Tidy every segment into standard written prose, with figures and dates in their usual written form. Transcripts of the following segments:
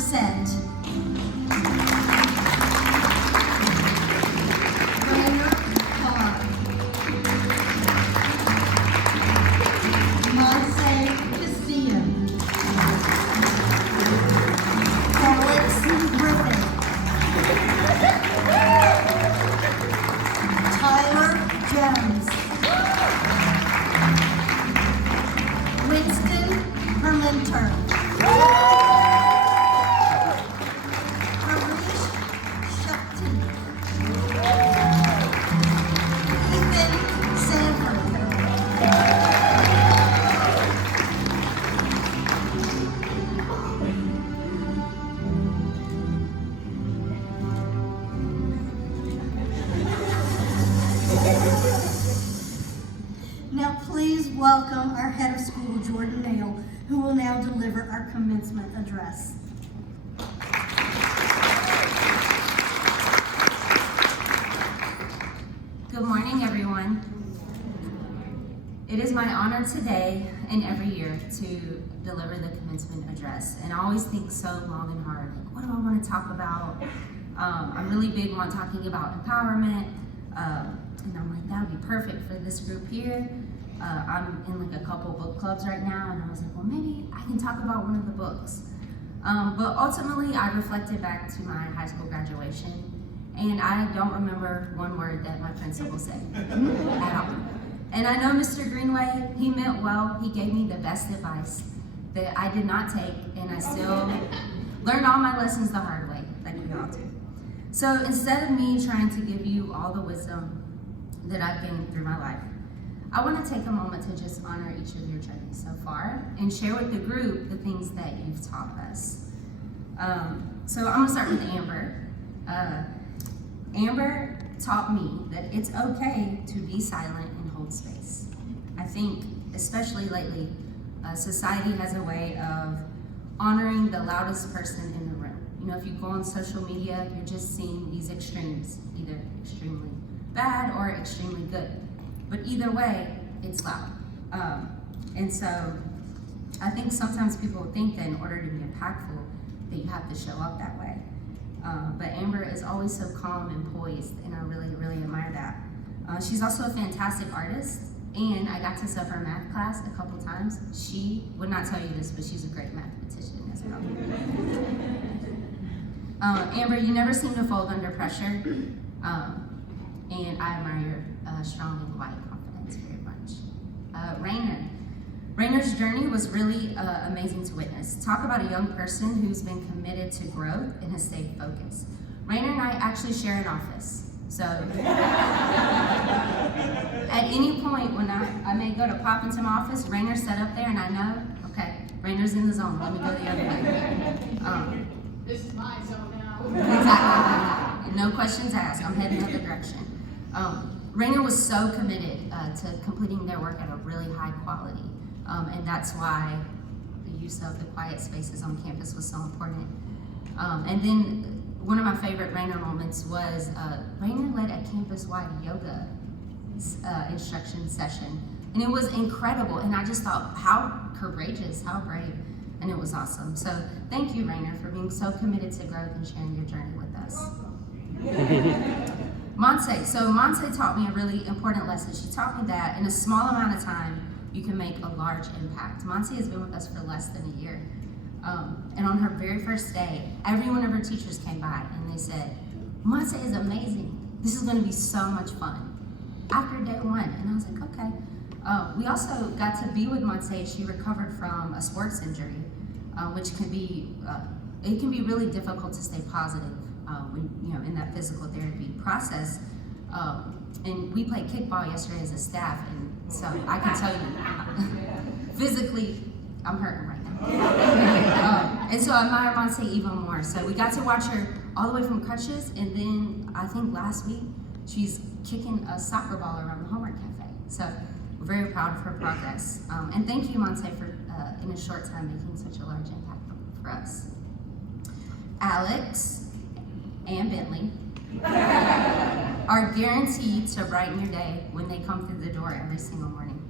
Brissett. Rainer Carr. Monse Castillo. Alex Griffin. Tyler Jones. Winston Perlinter. Harish Shakti. Ethan Sanford. Now please welcome our head of school, Jordan Nail, who will now deliver our commencement address. Good morning, everyone. It is my honor today and every year to deliver the commencement address. And I always think so long and hard, like, what do I want to talk about? I'm really big on talking about empowerment. And I'm like, that would be perfect for this group here. I'm in like a couple book clubs right now, and I was like, well, maybe I can talk about one of the books. But ultimately, I reflected back to my high school graduation, and I don't remember one word that my principal said at all. And I know Mr. Greenway, he meant well. He gave me the best advice that I did not take, and I still learned all my lessons the hard way, like we all do. So instead of me trying to give you all the wisdom that I've gained through my life, I want to take a moment to just honor each of your journeys so far and share with the group the things that you've taught us. So I'm gonna start with Amber. Amber taught me that it's okay to be silent and hold space. I think, especially lately, society has a way of honoring the loudest person in the room. You know, if you go on social media, you're just seeing these extremes, either extremely bad or extremely good. But either way, it's loud. And so I think sometimes people think that in order to be impactful, that you have to show up that way. But Amber is always so calm and poised, and I really, really admire that. She's also a fantastic artist, and I got to sub her math class a couple times. She would not tell you this, but she's a great mathematician as well. Amber, you never seem to fold under pressure, and I admire your strong and quiet confidence very much. Rainer's journey was really amazing to witness. Talk about a young person who's been committed to growth and has stayed focused. Rainer and I actually share an office. So at any point when I may go to pop into my office, Rainer's set up there and I know, okay, Rainer's in the zone, let me go the other way. This is my zone now. Exactly. No questions asked, I'm heading the other direction. Rainer was so committed to completing their work at a really high quality. And that's why the use of the quiet spaces on campus was so important. And then one of my favorite Rainer moments was Rainer led a campus-wide yoga instruction session. And it was incredible. And I just thought, how courageous, how brave. And it was awesome. So thank you, Rainer, for being so committed to growth and sharing your journey with us. Monse. So Monse taught me a really important lesson. She taught me that in a small amount of time, you can make a large impact. Monse has been with us for less than a year. And on her very first day, every one of her teachers came by and they said, Monse is amazing. This is gonna be so much fun. After day one, and I was like, okay. We also got to be with Monse. She recovered from a sports injury, which can be, it can be really difficult to stay positive when, you know, in that physical therapy process. And we played kickball yesterday as a staff, and so I can tell you, physically, I'm hurting right now. And so I admire Monse even more. So we got to watch her all the way from crutches, and then I think last week, she's kicking a soccer ball around the homework cafe. So we're very proud of her progress. And thank you, Monse, for in a short time making such a large impact for us. Alex and Bentley are guaranteed to brighten your day when they come through the door every single morning.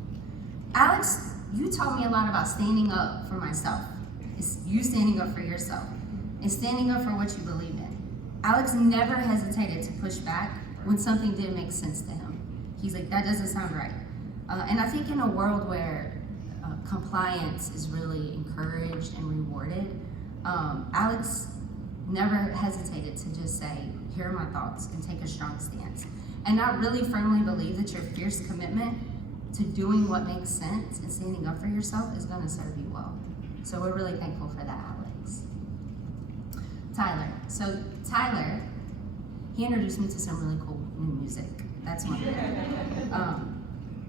Alex, you taught me a lot about standing up for myself. It's you standing up for yourself. and standing up for what you believe in. Alex never hesitated to push back when something didn't make sense to him. He's like, that doesn't sound right. And I think in a world where compliance is really encouraged and rewarded, Alex never hesitated to just say, here are my thoughts, and take a strong stance. And I really firmly believe that your fierce commitment to doing what makes sense and standing up for yourself is going to serve you well. So we're really thankful for that, Alex. Tyler. So Tyler, he introduced me to some really cool new music. That's one thing.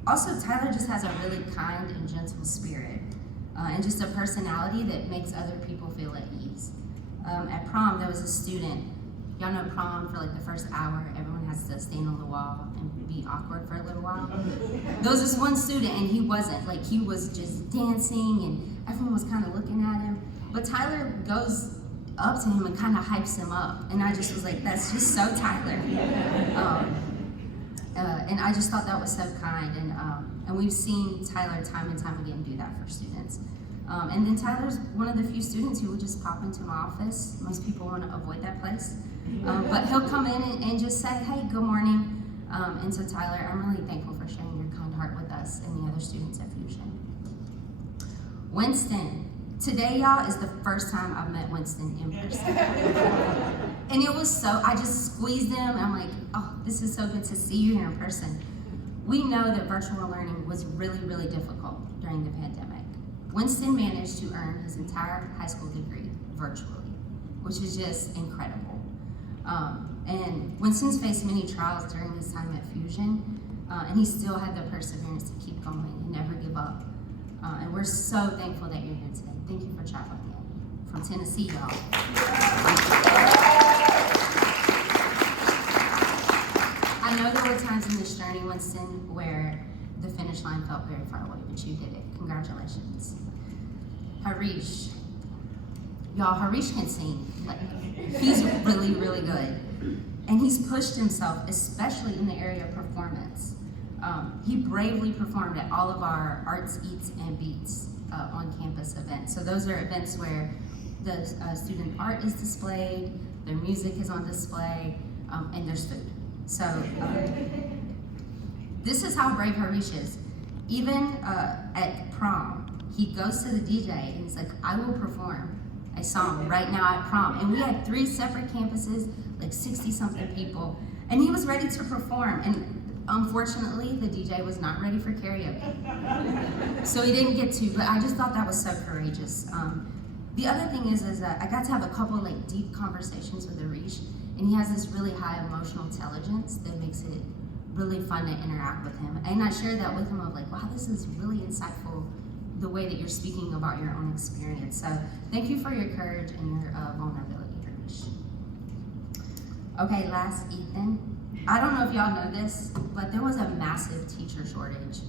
Also, Tyler just has a really kind and gentle spirit, and just a personality that makes other people feel at ease. At prom, there was a student. Y'all know prom, for like the first hour, everyone has to stand on the wall and be awkward for a little while. There was this one student, and he wasn't. Like, he was just dancing, and everyone was kind of looking at him. But Tyler goes up to him and kind of hypes him up. And I just was like, that's just so Tyler. And I just thought that was so kind. And we've seen Tyler time and time again do that for students. And then Tyler's one of the few students who would just pop into my office. Most people want to avoid that place. But he'll come in and just say, hey, good morning. And so Tyler, I'm really thankful for sharing your kind heart with us and the other students at Fusion. Winston. Today, y'all, is the first time I've met Winston in person. And it was so, I just squeezed him, and I'm like, oh, this is so good to see you here in person. We know that virtual learning was really, really difficult during the pandemic. Winston managed to earn his entire high school degree virtually, which is just incredible. And Winston's faced many trials during his time at Fusion, and he still had the perseverance to keep going and never give up. And we're so thankful that you're here today. Thank you for traveling in from Tennessee, y'all. I know there were times in this journey, Winston, where the finish line felt very far away, but you did it. Congratulations. Harish. Y'all, Harish can sing. Like, he's really, really good. And he's pushed himself, especially in the area of performance. He bravely performed at all of our Arts, Eats, and Beats on campus events. So those are events where the student art is displayed, their music is on display, and there's food. So this is how brave Harish is. Even at prom, he goes to the DJ and he's like, I will perform a song right now at prom. And we had 3 separate campuses, like 60-something people, and he was ready to perform. And unfortunately, the DJ was not ready for karaoke. So he didn't get to, but I just thought that was so courageous. The other thing is that I got to have a couple like deep conversations with Harish, and he has this really high emotional intelligence that makes it really fun to interact with him. And I shared that with him of like, wow, this is really insightful, the way that you're speaking about your own experience. So thank you for your courage and your vulnerability, Harish. Okay, last, Ethan. I don't know if y'all know this, but there was a massive teacher shortage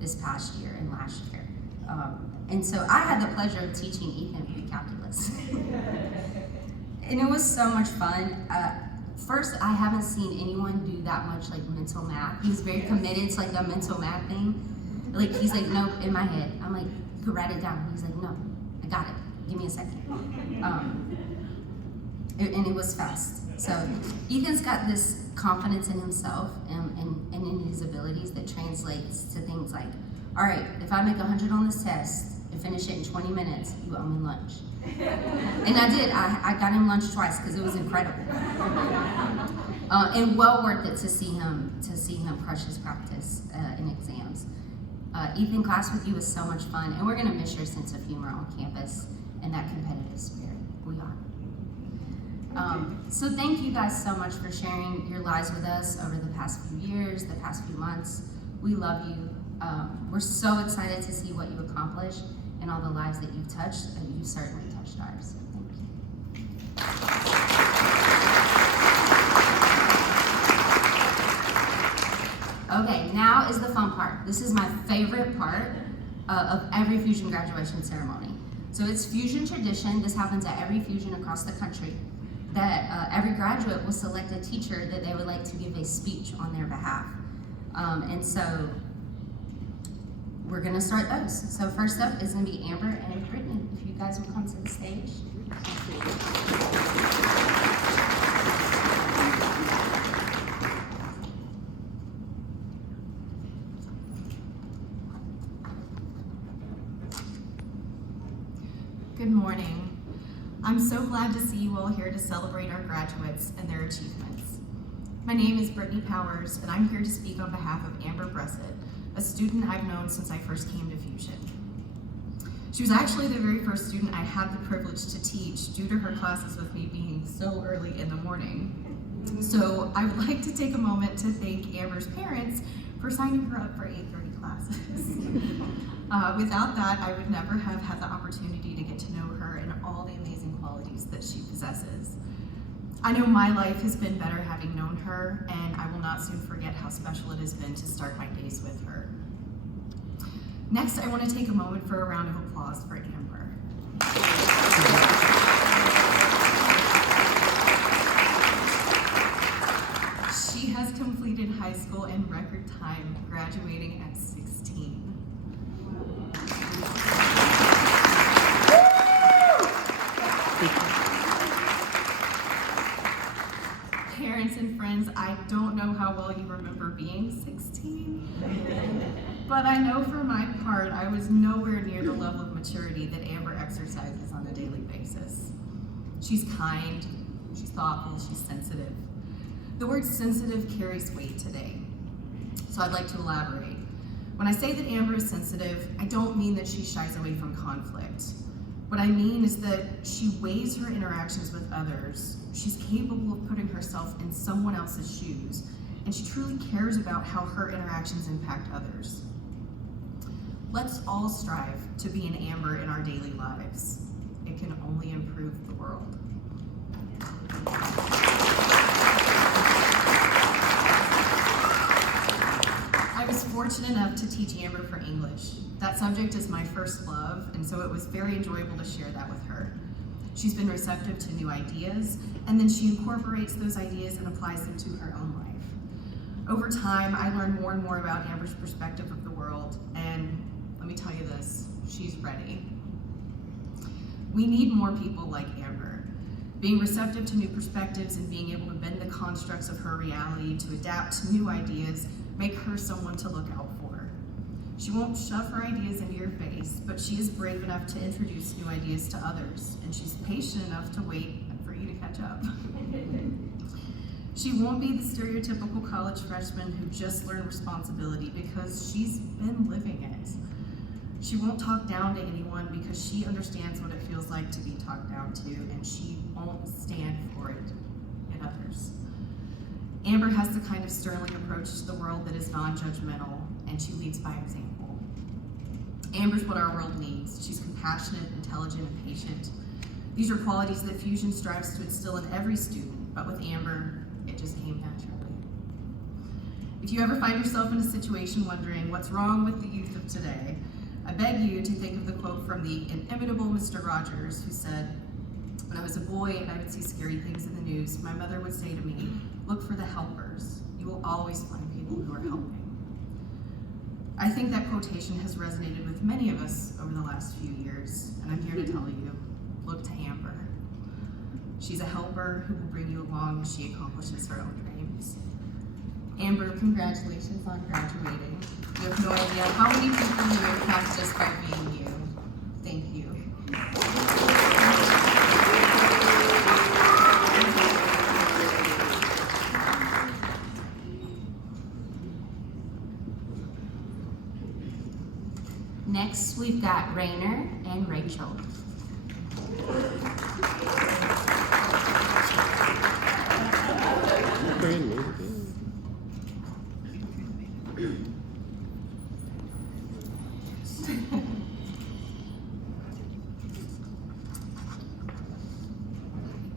this past year and last year. And so I had the pleasure of teaching Ethan pre-calculus. And it was so much fun. First, I haven't seen anyone do that much like mental math. He's very committed to like a mental math thing. Like he's like, nope, in my head. I'm like, you could write it down. He's like, no, I got it. Give me a second. And it was fast. So Ethan's got this confidence in himself and in his abilities that translates to things like, all right, if I make 100 on this test and finish it in 20 minutes, you owe me lunch. And I did. I got him lunch twice because it was incredible. And well worth it to see him crush his practice in exams. Ethan, class with you was so much fun, and we're gonna miss your sense of humor on campus and that competitive spirit. We are. So thank you guys so much for sharing your lives with us over the past few years, the past few months. We love you. We're so excited to see what you accomplish and all the lives that you've touched, and you certainly touched ours. Thank you. Okay, now is the fun part. This is my favorite part of every Fusion graduation ceremony. So it's Fusion tradition, this happens at every Fusion across the country, that every graduate will select a teacher that they would like to give a speech on their behalf. And so we're gonna start those. So first up is gonna be Amber and Brittany. If you guys will come to the stage. Good morning. I'm so glad to see you all here to celebrate our graduates and their achievements. My name is Brittany Powers, and I'm here to speak on behalf of Amber Bressett, a student I've known since I first came to Fusion. She was actually the very first student I had the privilege to teach due to her classes with me being so early in the morning. So I would like to take a moment to thank Amber's parents for signing her up for 8:30 classes. Without that, I would never have had the opportunity to get to know her and all the amazing qualities that she possesses. I know my life has been better having known her, and I will not soon forget how special it has been to start my days with her. Next, I want to take a moment for a round of applause for Amber. She has completed high school in record time, graduating at 16. Parents and friends, I don't know how well you remember being 16, but I know for my part, I was nowhere near the level of maturity that Amber exercises on a daily basis. She's kind, she's thoughtful, she's sensitive. The word sensitive carries weight today, so I'd like to elaborate. When I say that Amber is sensitive, I don't mean that she shies away from conflict. What I mean is that she weighs her interactions with others. She's capable of putting herself in someone else's shoes, and she truly cares about how her interactions impact others. Let's all strive to be an Amber in our daily lives. It can only improve the world. I was fortunate enough to teach Amber for English. That subject is my first love, and so it was very enjoyable to share that with her. She's been receptive to new ideas, and then she incorporates those ideas and applies them to her own life. Over time, I learned more and more about Amber's perspective of the world, and let me tell you this, she's ready. We need more people like Amber, being receptive to new perspectives and being able to bend the constructs of her reality to adapt to new ideas, make her someone to look out for. She won't shove her ideas into your face, but she is brave enough to introduce new ideas to others, and she's patient enough to wait for you to catch up. She won't be the stereotypical college freshman who just learned responsibility because she's been living it. She won't talk down to anyone because she understands what it feels like to be talked down to, and she won't stand for it in others. Amber has the kind of sterling approach to the world that is non-judgmental, and she leads by example. Amber's what our world needs. She's compassionate, intelligent, and patient. These are qualities that Fusion strives to instill in every student, but with Amber, it just came naturally. If you ever find yourself in a situation wondering what's wrong with the youth of today, I beg you to think of the quote from the inimitable Mr. Rogers, who said, "When I was a boy and I would see scary things in the news, my mother would say to me, 'Look for the helpers. You will always find people who are helping.'" I think that quotation has resonated with many of us over the last few years, and I'm here to tell you, look to Amber. She's a helper who will bring you along as she accomplishes her own dreams. Amber, congratulations on graduating. You have no idea how many people you impact just by being you. Thank you. Next, we've got Rainer and Rachel.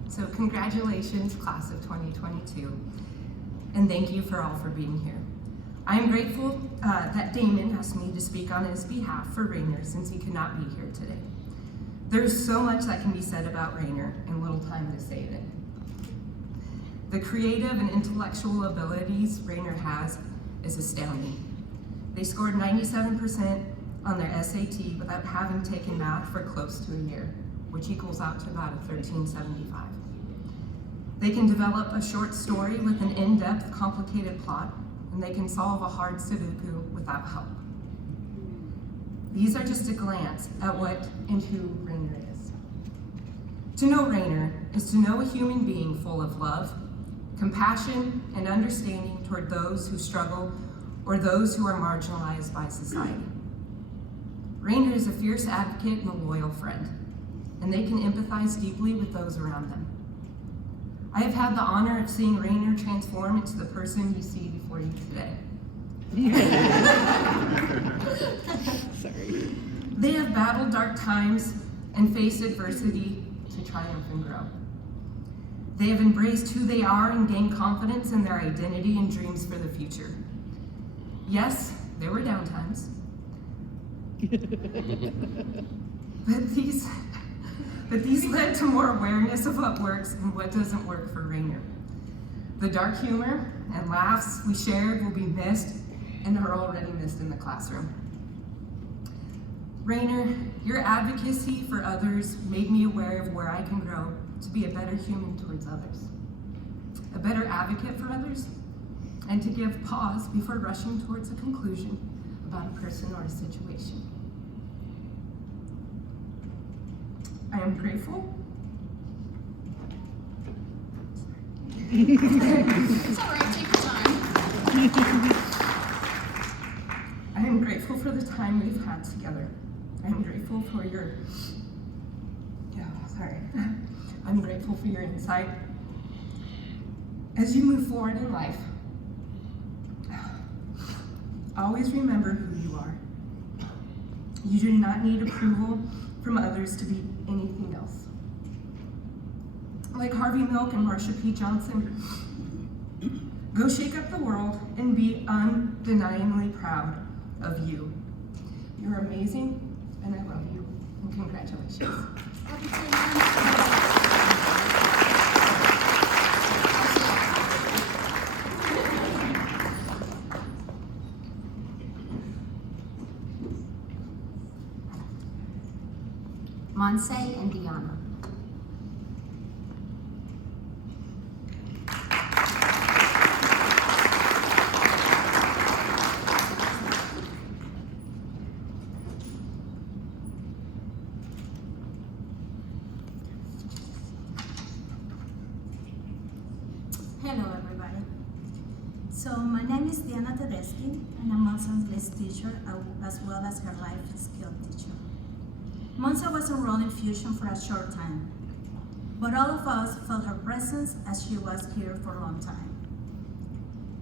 So congratulations, class of 2022, and thank you for all for being here. I am grateful that Damon asked me to speak on his behalf for Rainer since he could not be here today. There's so much that can be said about Rainer and little time to say it. The creative and intellectual abilities Rainer has is astounding. They scored 97% on their SAT without having taken math for close to a year, which equals out to about a 1375. They can develop a short story with an in-depth, complicated plot, and they can solve a hard Sudoku without help. These are just a glance at what and who Rainer is. To know Rainer is to know a human being full of love, compassion, and understanding toward those who struggle or those who are marginalized by society. Rainer is a fierce advocate and a loyal friend, and they can empathize deeply with those around them. I have had the honor of seeing Rainer transform into the person you see before you today. Sorry. They have battled dark times and faced adversity to triumph and grow. They have embraced who they are and gained confidence in their identity and dreams for the future. Yes, there were down times. But these led to more awareness of what works and what doesn't work for Rainer. The dark humor and laughs we shared will be missed and are already missed in the classroom. Rainer, your advocacy for others made me aware of where I can grow to be a better human towards others, a better advocate for others, and to give pause before rushing towards a conclusion about a person or a situation. I am grateful. It's all right, take your time. I am grateful for the time we've had together. I am grateful for your, I'm grateful for your insight. As you move forward in life, always remember who you are. You do not need approval from others to be anything else. Like Harvey Milk and Marsha P. Johnson, go shake up the world and be undeniably proud of you. You're amazing, and I love you, and congratulations. Monse and Diana. Hello, everybody. So my name is Diana Tedeschi, and I'm Monse's English teacher as well as her life skill teacher. Monse was enrolled in Fusion for a short time, but all of us felt her presence as she was here for a long time.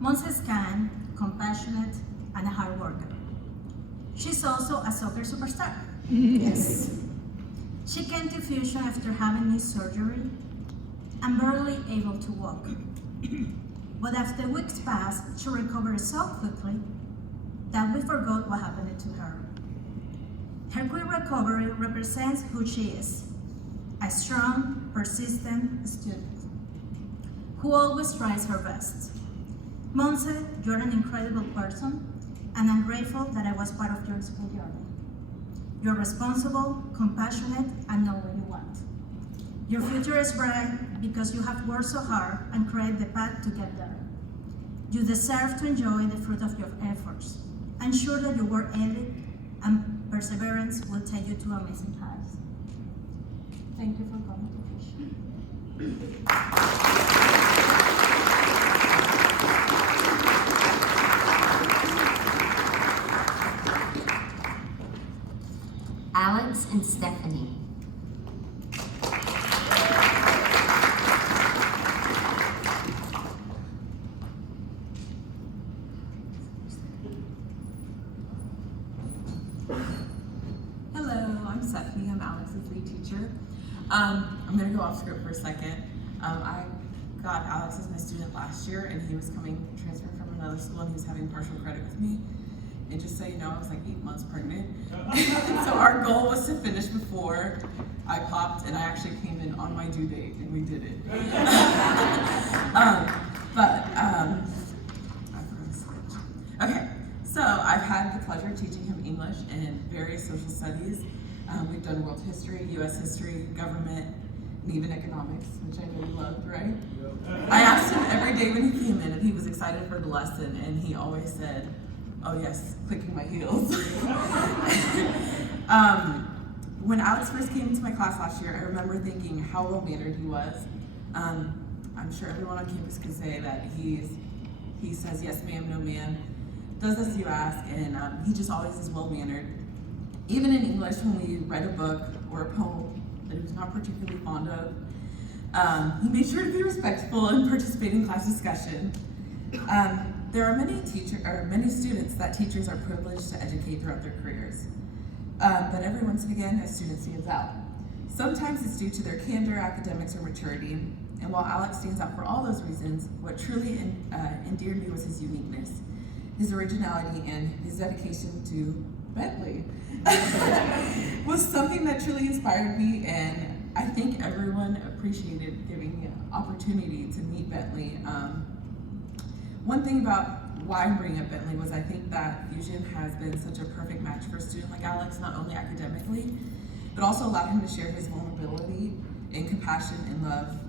Monse is kind, compassionate, and a hard worker. She's also a soccer superstar. Yes. She came to Fusion after having knee surgery and barely able to walk. But after weeks passed, she recovered so quickly that we forgot what happened to her. Her quick recovery represents who she is, a strong, persistent student who always tries her best. Monse, you're an incredible person, and I'm grateful that I was part of your school journey. You're responsible, compassionate, and know what you want. Your future is bright because you have worked so hard and created the path to get there. You deserve to enjoy the fruit of your efforts. I'm sure that your work ethic and perseverance will take you to amazing heights. Thank you for coming to Fusion. Alex and Stephanie. Hello, I'm Stephanie. I'm Alex's lead teacher. I'm going to go off script for a second. I got Alex as my student last year, and he was transferring from another school, and he was having partial credit with me. And just so you know, I was like 8 months pregnant. So our goal was to finish before I popped, and I actually came in on my due date, and we did it. I forgot to switch. Okay, so I've had the pleasure of teaching him English English and various social studies. We've done world history, US history, government, and even economics, which I know you loved, right? I asked him every day when he came in if he was excited for the lesson, and he always said, "Oh yes," clicking my heels. When Alex first came into my class last year, I remember thinking how well-mannered he was. I'm sure everyone on campus could say that he says yes ma'am, no ma'am, does as you ask, and he just always is well-mannered. Even in English, when we read a book or a poem that he was not particularly fond of, he made sure to be respectful and participate in class discussion. There are many students that teachers are privileged to educate throughout their careers. But every once and again, a student stands out. Sometimes it's due to their candor, academics, or maturity. And while Alex stands out for all those reasons, what truly endeared me was his uniqueness, his originality, and his dedication to Bentley. Was something that truly inspired me, and I think everyone appreciated giving me an opportunity to meet Bentley. One thing about why I'm bringing up Bentley was I think that Fusion has been such a perfect match for a student like Alex, not only academically, but also allowed him to share his vulnerability and compassion and love.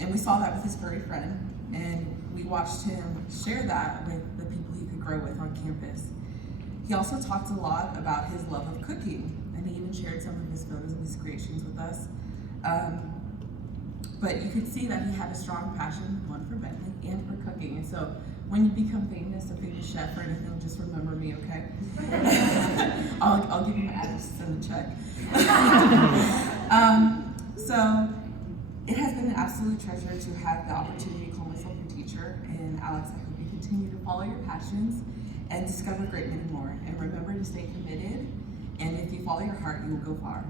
And we saw that with his furry friend, and we watched him share that with the people he could grow with on campus. He also talked a lot about his love of cooking, and he even shared some of his photos and his creations with us. But you could see that he had a strong passion, one for Bentley and for cooking. And so when you become famous, a famous chef or anything, just remember me, okay? I'll give you my address to send a check. So it has been an absolute treasure to have the opportunity to call myself your teacher. And Alex, I hope you continue to follow your passions and discover great many more. And remember to stay committed. And if you follow your heart, you will go far.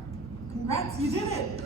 Congrats, you did it!